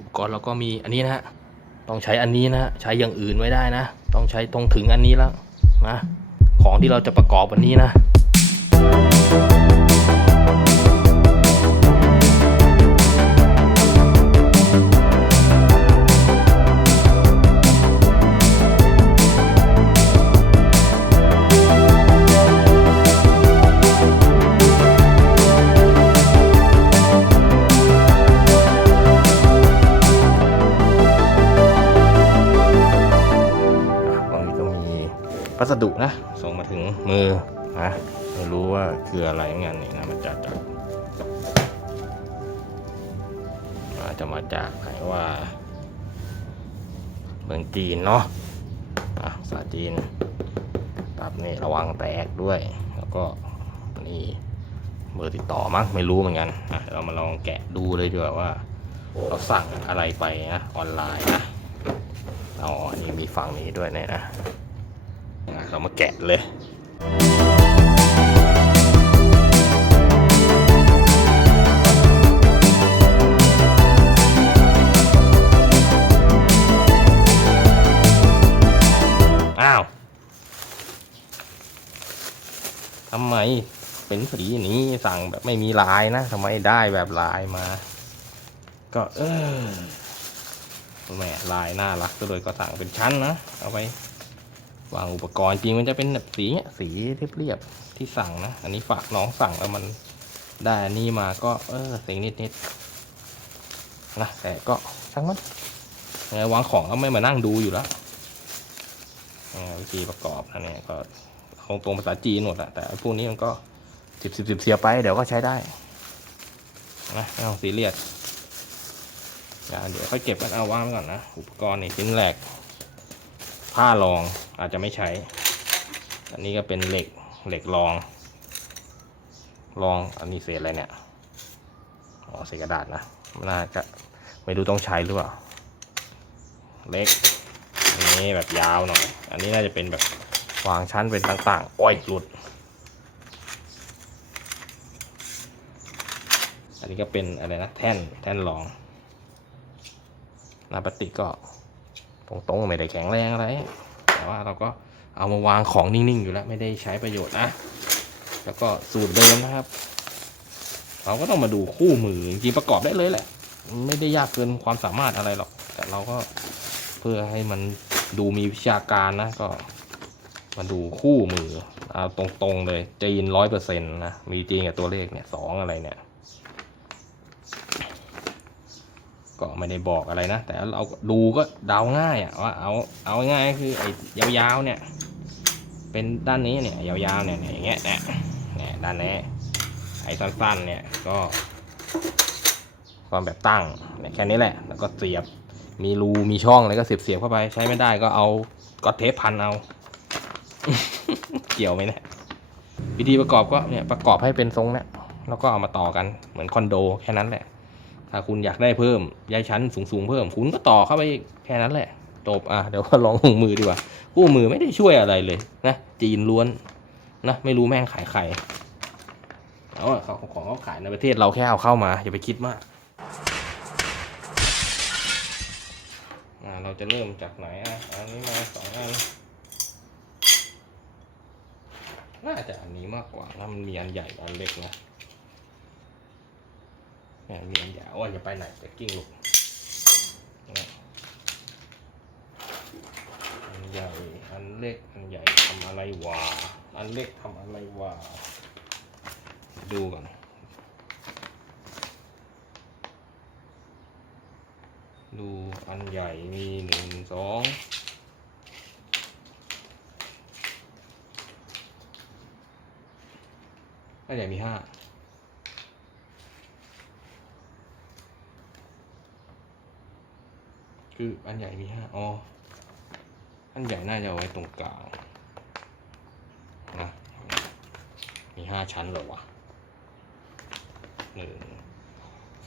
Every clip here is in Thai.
อุปกรณ์เราก็มีอันนี้นะฮะต้องใช้อันนี้นะฮะใช้อย่างอื่นไม่ได้นะ ต้องใช้ตรงถึงอันนี้แล้วนะของที่เราจะประกอบวันนี้นะ พัสดุนะส่งมาถึงมือนะไม่รู้ว่าคืออะไรเหมือนกันนี่นะมันจะจากอาจจะมาจากไหนว่าเมืองจีนเนาะอะภาจีนตับนี่ระวังแตกด้วย แล้วก็นี่เบอร์ติดต่อมั้งไม่รู้เหมือนกันอะเรามาลองแกะดูเลยดีกว่าว่า เราสั่งอะไรไปนะออนไลน์นะอ๋ออันนี้มีฝั่งนี้ด้วยเนี่ยนะ เรามาแกะเลยอ้าวทำไมเป็นสีนี้สั่งแบบไม่มีลายนะทำไมได้แบบลายมา ก็เออแหมลายน่ารักก็เลยก็สั่งเป็นชั้นนะ เอาไป วางอุปกรณ์จริงมันจะเป็นแบบสีเนี้ยสีเรียบๆที่สั่งนะ อันนี้ฝากน้องสั่งแล้วมันได้อันนี้มาก็เออสีนิดๆนะแต่ก็ช่างมันยังไงวางของก็ไม่มานั่งดูอยู่แล้วอ่าวิธีประกอบนะเนี่ยก็คงตรงภาษาจีนหมดอะแต่พวกนี้มันก็สิบสิบสิบเสียไปเดี๋ยวก็ใช้ได้นะไม่ต้องซีเรียสเดี๋ยวค่อยเก็บกันเอาวางก่อนนะ อุปกรณ์ในชิ้นแรก ผ้ารองอาจจะไม่ใช้ อันนี้ก็เป็นเหล็กเหล็กรอง รองอันนี้เศษอะไรเนี่ยอ๋อเศษกระดาษนะน่าจะไม่รู้ต้องใช้หรือเปล่า เล็กอันนี้แบบยาวหน่อย อันนี้น่าจะเป็นแบบวางชั้นเป็นต่างๆ โอ้ยหลุด อันนี้ก็เป็นอะไรนะแท่นแท่นรองหน้าปฏิก็ ตรงๆไม่ได้แข็งแรงอะไร แต่ว่าเราก็เอามาวางของนิ่งๆอยู่แล้วไม่ได้ใช้ประโยชน์นะ แล้วก็สูตรเดิมนะครับ เราก็ต้องมาดูคู่มือจริงประกอบได้เลยแหละ ไม่ได้ยากเกินความสามารถอะไรหรอก แต่เราก็เพื่อให้มันดูมีวิชาการนะก็มาดูคู่มือเอาตรงๆเลยจีนร้อยเปอร์เซ็นต์นะมีจีนกับตัวเลขเนี่ยสองอะไรเนี่ย ก็ไม่ได้บอกอะไรนะ แต่เราดูก็เดาง่ายอะว่าเอาเอาง่ายคือไอ้ยาวๆเนี่ย เป็นด้านนี้เนี่ยยาวๆเนี่ยอย่างเงี้ยเนี่ยเนี่ยด้านนี้ไอ้สั้นๆเนี่ยก็ ความแบบตั้งเนี่ยแค่นี้แหละ แล้วก็เสียบมีรูมีช่องอะไรก็เสียบเสียบๆเข้าไป ใช้ไม่ได้ก็เอาก็เทปพันเอา เกี่ยวไหมเนี่ยวิธีประกอบก็เนี่ยประกอบให้เป็นทรงเนี่ยแล้วก็เอามาต่อกันเหมือนคอนโดแค่นั้นแหละ ถ้าคุณอยากได้เพิ่มย้ายชั้นสูงๆเพิ่ม คุณก็ต่อเข้าไปแค่นั้นแหละจบอะเดี๋ยวก็ลองคู่มือดีกว่าคู่มือไม่ได้ช่วยอะไรเลยนะจีนล้วนนะไม่รู้แม่งขายใครเอาอะเขาของเขาขายในประเทศเราแค่เอาเข้ามาอย่าไปคิดมากอะเราจะเริ่มจากไหนอะอันนี้มาสองอันน่าจะอันนี้มากกว่านะมันมีอันใหญ่อันเล็กนะ แหมมีอันใหญ่ว่าจะไปไหนจะกิ้งลูกอันใหญ่ อันเล็ก อันใหญ่ทำอะไรวะ อันเล็กทำอะไรวะ ดูก่อนดูอันใหญ่มีหนึ่งสองอันใหญ่มีห้า คืออันใหญ่มีห้าอ๋อ อันใหญ่น่าจะเอาไว้ตรงกลางนะมีห้าชั้นเหรอวะหนึ่ง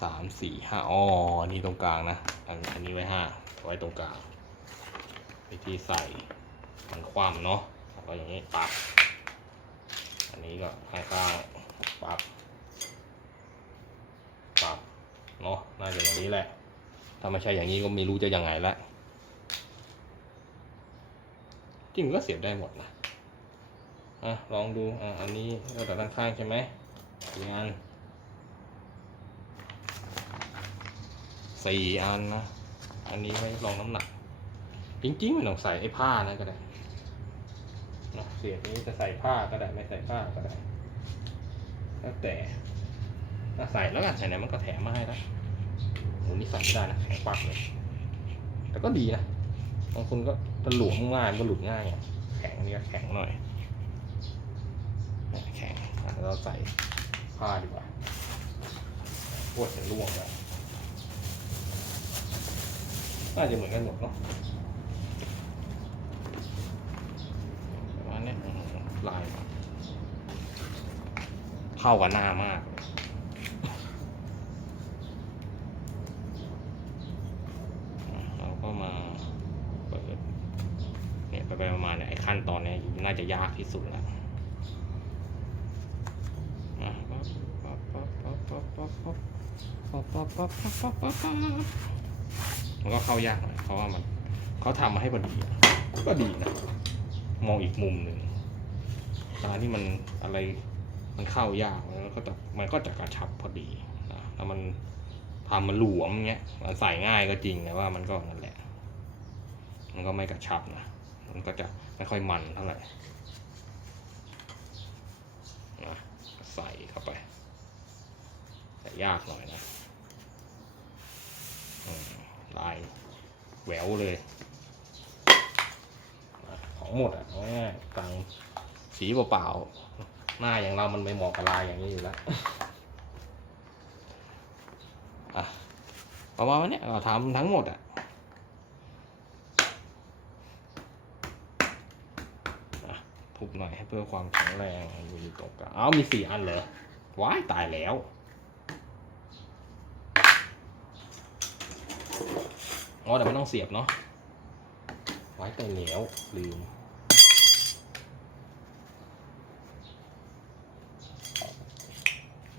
สามสี่ห้าอ๋ออันนี้ตรงกลางนะ อันอันนี้ไว้ห้าไว้ตรงกลางวิธีใส่มันคว่ำเนาะแล้วก็อย่างนี้ปักอันนี้ก็ข้างๆปักปักเนาะน่าจะอย่างนี้แหละ ถ้าไม่ใช่อย่างนี้ก็ไม่รู้จะยังไงละจริงก็เสียบได้หมดนะอะลองดูอะอันนี้เราแต่ด้านข้างใช่ไหมสี่อันสี่อันนะ อันนี้ไว้ลองน้ำหนัก จริงๆไม่ต้องใส่ไอ้ผ้านะก็ได้นะเสียบนี้จะใส่ผ้าก็ได้ไม่ใส่ผ้าก็ได้แล้วแต่ถ้าใส่แล้วกันไหนมันก็แถมมาให้แล้ว โหนี่ใส่ไม่ได้นะแข็งปักเลย แต่ก็ดีนะบางคนก็จะหลวมง่ายมันก็หลุดง่ายอะแข็งนี่ก็แข็งหน่อยแข็งอะเราใส่ผ้าดีกว่าปวดจะร่วงแล้วน่าจะเหมือนกันหมดเนาะประมาณนี้ลายเข้ากับหน้ามาก ขั้นตอนนี้น่าจะยากที่สุดแล้วมันก็เข้ายากเพราะว่ามันเขาทำมาให้พอดีก็ดีนะ มองอีกมุมหนึ่งตาที่มันอะไรมันเข้ายากแล้วก็จะมันก็จะกระชับพอดีนะแล้วมันทำมันหลวมเงี้ยมันใส่ง่ายก็จริงแต่ว่ามันก็นั่นแหละ มันก็ไม่กระชับนะ มันก็จะไม่ค่อยมันเท่าไหร่นะใส่เข้าไปแต่ยากหน่อยนะลายแหววเลยของหมดอะง่ายๆตังสีเปล่าๆหน้าอย่างเรามันไม่เหมาะกับลายอย่างนี้อยู่แล้วอะประมาณนี้เราทำทั้งหมดอะอะ ทุบหน่อยให้เพื่อความแข็งแรงอยู่ตรงกลางอ้าวมีสี่อันเหรอว้ายตายแล้วอ๋อแต่ไม่ต้องเสียบเนาะไว้ไปแล้วลืม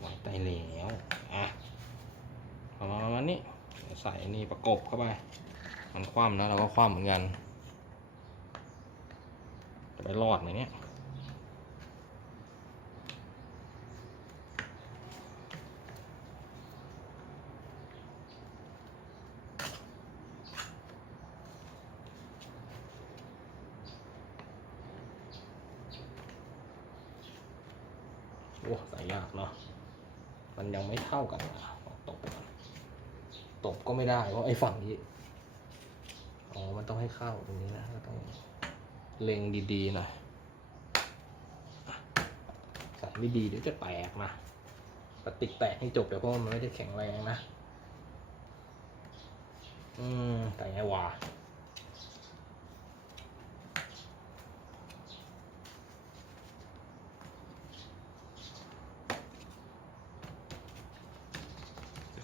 ไว้ไปแล้วอะประมาณนี้ใส่นี่ประกบเข้าไป มันคว่ำนะเราก็คว่ำเหมือนกัน ไปรอดไหมเนี่ยโอ้ใส่ยากเนาะ มันยังไม่เท่ากันนะตบก่อนตบก็ไม่ได้เพราะไอ้ฝั่งนี้ อ๋อ มันต้องให้เข้าตรงนี้นะก็ต้อง เล็งดีๆหน่อยใส่ไม่ดีเดี๋ยวจะแตกนะปฏิกแตกให้จบเดี๋ยวเพราะมันไม่ได้แข็งแรงนะ อืมแต่ไงวะ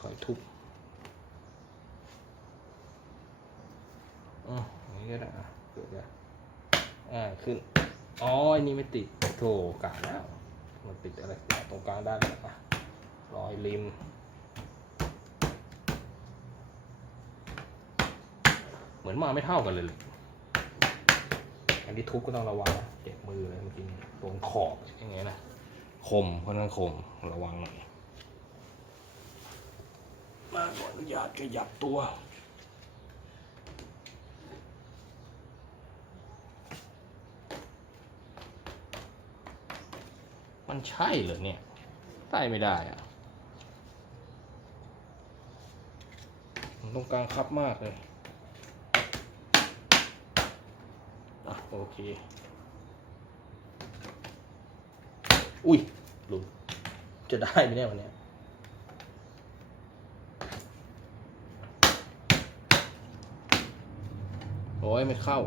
ค่อยทุบอ๋ออย่างนี้ก็ได้อะเกิดจะ อ่าขึ้น อ๋ออันนี้ไม่ติดโถกาแล้ว มันติดอะไรตรงกลางด้านนี้อะรอยริมเหมือนมาไม่เท่ากันเลย อันที่ทุบก็ต้องระวังนะเจ็บมือเลยเมื่อกี้โดนขอบอย่างเงี้ยนะ คมเพราะฉะนั้นคมระวังหน่อย มาขออนุญาตขยับตัว มันใช่เหรอเนี่ยใต้ไม่ได้อะมันตรงกลางคับมากเลยอะโอเค อุ้ยหลุดจะได้ไหมเนี่ยวันนี้โอ้ยไม่เข้า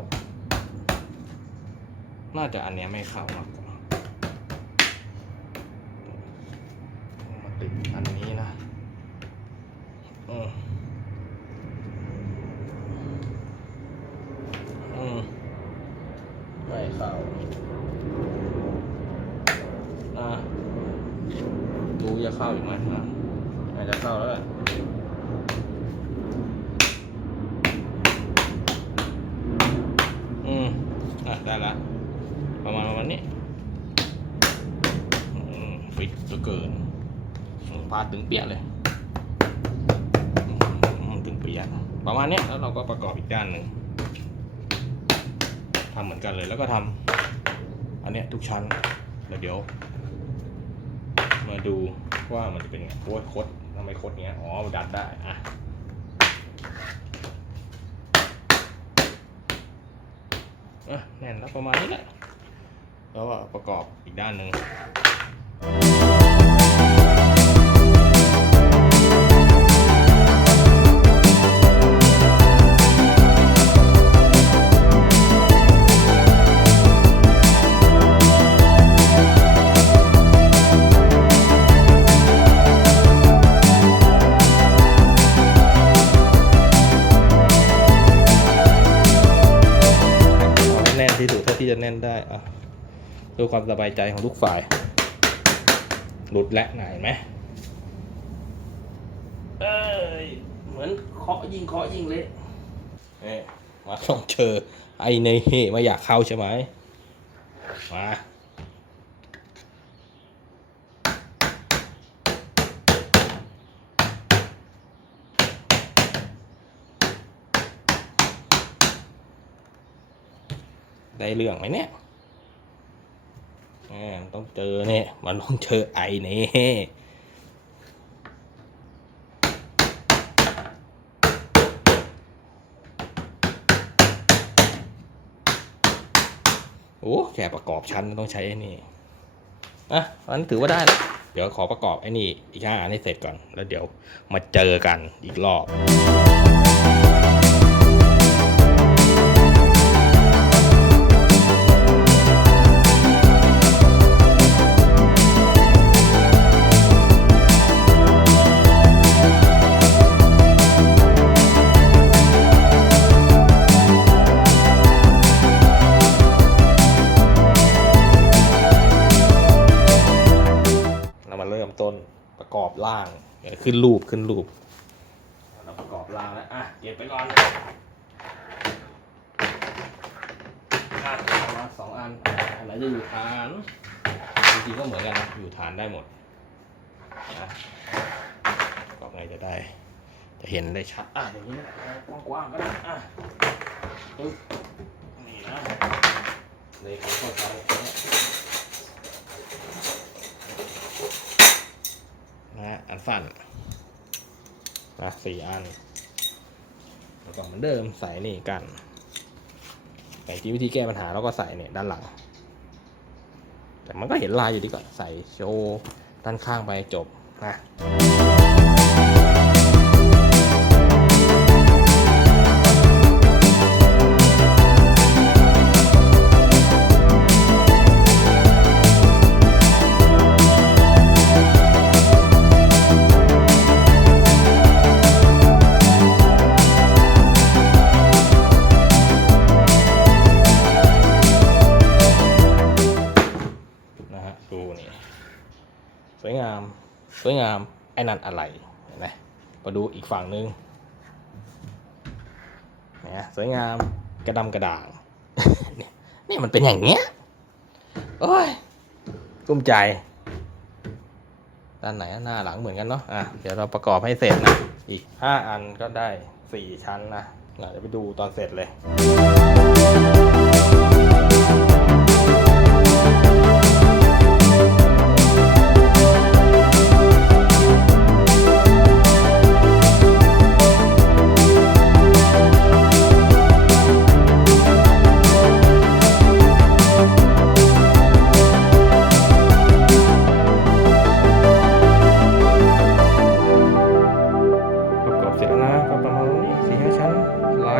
น่าจะอันเนี้ยไม่เข้ามากกว่ามาติดอันนี้นะอืมอืมไม่เข้า อะ ดูจะเข้าอีกไหมนะอาจจะเข้าแล้วแหละ ได้ละ ประมาณประมาณนี้ฟิตเหลือเกินพาดตึงเปี้ยเลยอืมตึงเปี้ยประมาณนี้แล้วเราก็ประกอบอีกด้านหนึ่งทำเหมือนกันเลยแล้วก็ทำอันเนี้ยทุกชั้นแล้วเดี๋ยว มาดูว่ามันจะเป็นไงโอ้ยคดทำไมคดเงี้ยอ๋อมันดัดได้อะ อะ แน่นแล้วประมาณนี้แหละแล้วก็ประกอบอีกด้านหนึ่ง ที่สุดเท่าที่จะแน่นได้อะเพื่อความสบายใจของทุกฝ่าย หลุดและไหนเห็นไหมเอ้ยเหมือนเคาะยิงเคาะยิงเละนี่มาต้องเจอไอในเฮมาอยากเข้าใช่ไหมมา ได้เรื่องไหมเนี่ยต้องเจอเนี่ย มันต้องเจอไอเนี่ยโอ้แค่ประกอบชั้นต้องใช้ไอ้นี่อะอันนถือว่าได้แล้วเดี๋ยวขอประกอบไอ้นี่อีกห้าอันให้เสร็จก่อน แล้วเดี๋ยวมาเจอกันอีกรอบ ขึ้นรูปขึ้นรูปเราประกอบร่างแล้วอะเก็บไปก่อนอะเอามาสองอันอะอันไหนจะอยู่ฐานจริงๆก็เหมือนกันนะอยู่ฐานได้หมดนะก็ไงจะได้ จะเห็นได้ชัดอะอย่างนี้นะกว้างๆก็ได้อะปึ๊บนี่นะเลยเขาเข้าใจนะฮะอันสั้น นะสี่อันแล้วก็เหมือนเดิมใส่นี่กันแต่ที่วิธีแก้ปัญหาเราก็ใส่เนี่ยด้านหลัง แต่มันก็เห็นลายอยู่ดีก็ใส่โชว์ด้านข้างไปจบนะนะ วยงามไอ้นั่นอะไรเห็นไหมมาดูอีกฝั่งนึงเนี่ยสวยงามกระดำกระด่างเนี่ยมันเป็นอย่างเงี้ยโอ้ยกุ้มใจด้านไหนหน้าหลังเหมือนกันเนาะอะเดี๋ยวเราประกอบให้เสร็จนะอีกห้าอันก็ได้สี่ชั้นนะเดี๋ยวไปดูตอนเสร็จเลย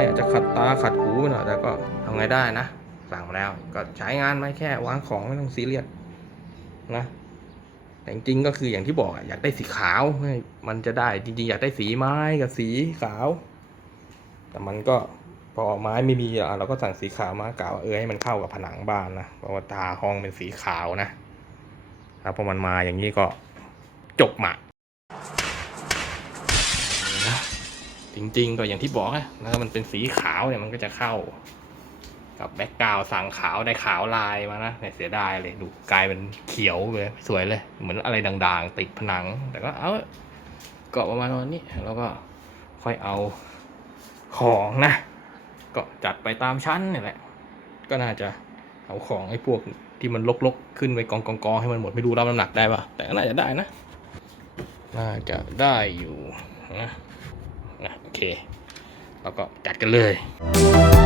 อาจจะขัดตาขัดหูไปหน่อยแต่ก็ทำไงได้นะ สั่งมาแล้ว ก็ใช้งานไม่แค่วางของไม่ต้องซีเรียสนะ แต่จริงก็คืออย่างที่บอกอยากได้สีขาวมันจะได้จริง ๆ อยากได้สีไม้กับสีขาว แต่มันก็พอไม้ไม่มีอะเราก็สั่งสีขาวมากล่าวเออให้มันเข้ากับผนังบ้านนะเพราะว่าตาห้องเป็นสีขาวนะครับพอมันมาอย่างนี้ก็จบหมะ จริงๆก็อย่างที่บอกนะถ้ามันเป็นสีขาวเนี่ยมันก็จะเข้า กับแบ็กกราวสั่งขาวได้ขาวลายมานะเนี่ยเสียดายเลยดูกลายเป็นเขียวเลยสวยเลย เหมือนอะไรด่างๆ ติดผนัง แต่ก็เอาเกาะประมาณวันนี้แล้วก็ค่อยเอาของนะ ก็จัดไปตามชั้นนี่แหละ ก็น่าจะเอาของไอ้พวกที่มันลกๆ ขึ้นไปกองกองๆให้มันหมดไม่รู้รับน้ำหนักได้ปะแต่ก็น่าจะได้นะ น่าจะได้อยู่นะ เค แล้วก็จัดกันเลย